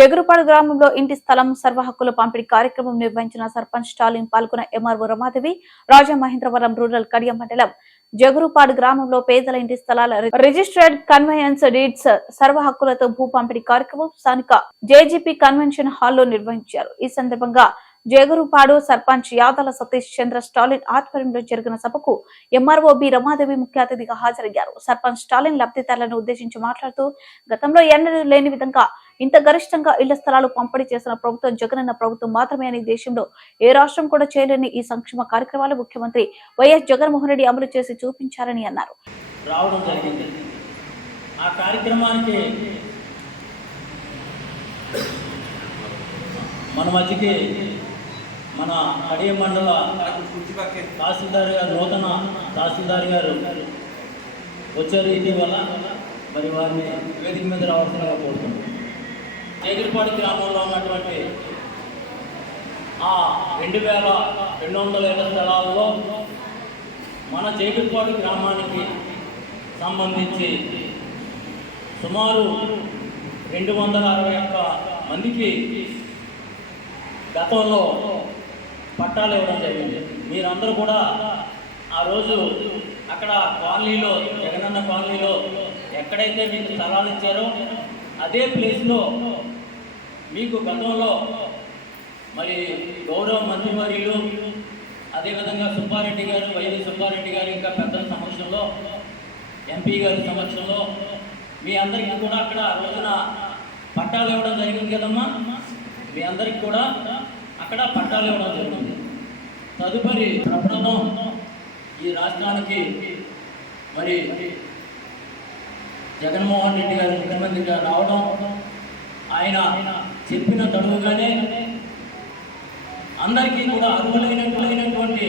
జగురుపాడు గ్రామంలో ఇంటి స్థలం సర్వ హక్కుల పంపిణీ కార్యక్రమం నిర్వహించిన సర్పంచ్ స్టాలిన్ పాల్గొన్న MRO Ramadevi Rajamahendravaram rural Kadiyam మండలం జగురుపాడు గ్రామంలో పేదల ఇంటి స్థలాల రిజిస్టర్డ్ కన్వెయన్స్ డీడ్స్ సర్వ హక్కులతో భూ పంపిణీ కార్యక్రమం స్థానిక జేజీపీ కన్వెన్షన్ హాల్లో నిర్వహించారు. ఈ సందర్భంగా జేగురుపాడు సర్పంచ్ యాదల సతీష్ చంద్ర స్టాలిన్ ఆధ్వర్యంలో జరిగిన సభకు ఎంఆర్ఓ బి రమాదేవి ముఖ్య అతిథిగా హాజరయ్యారు. సర్పంచ్ స్టాలిన్ లబ్ధిదారులను ఉద్దేశించి మాట్లాడుతూ గతంలో ఎన్నడూ లేని విధంగా ఇంత గరిష్టంగా ఇళ్ళ స్థలాలు పంపిణీ చేసిన ప్రభుత్వం జగనన్న ప్రభుత్వం మాత్రమే అని దేశంలో ఏ రాష్ట్రం కూడా చేయలేని ఈ సంక్షేమ కార్యక్రమాలు ముఖ్యమంత్రి వైఎస్ జగన్మోహన్ రెడ్డి అమలు చేసి చూపించారని అన్నారు. రావడం జరిగింది. ఆ కార్యక్రమానికి మన మధ్యకి మన కడియ మండల తహసీల్దార్ గారు నూతన తహసీల్దార్ గారు వచ్చారు ఇటీవల మరి వారిని వేదిక మీద రావాల్సిన కోరుతున్నాం. జేగిరిపాడు గ్రామంలో ఉన్నటువంటి ఆ రెండు వేల రెండు వందల ఏళ్ళ స్థలాల్లో మన జైగుపాడు గ్రామానికి సంబంధించి సుమారు రెండు వందల అరవై ఒక్క మందికి గతంలో పట్టాలు ఇవ్వడం జరిగింది. మీరందరూ కూడా ఆ రోజు అక్కడ కాలనీలో జగనన్న కాలనీలో ఎక్కడైతే మీకు స్థలాలు ఇచ్చారో అదే ప్లేస్లో మీకు గతంలో మరి గౌరవ మంత్రివర్యులు అదేవిధంగా సుబ్బారెడ్డి గారు వైవి సుబ్బారెడ్డి గారు ఇంకా పెద్దల సమక్షంలో ఎంపీ గారి సమక్షంలో మీ అందరికీ కూడా అక్కడ రోజున పట్టాలు ఇవ్వడం జరిగింది కదమ్మా? మీ అందరికీ కూడా అక్కడ పట్టాలు ఇవ్వడం జరిగింది. తదుపరి ప్రప్రథం ఈ రాష్ట్రానికి మరి జగన్మోహన్ రెడ్డి గారు ముఖ్యమంత్రిగా రావడం. ఆయన చెప్పిన తడువుగానే అందరికీ కూడా అర్హులైనటువంటి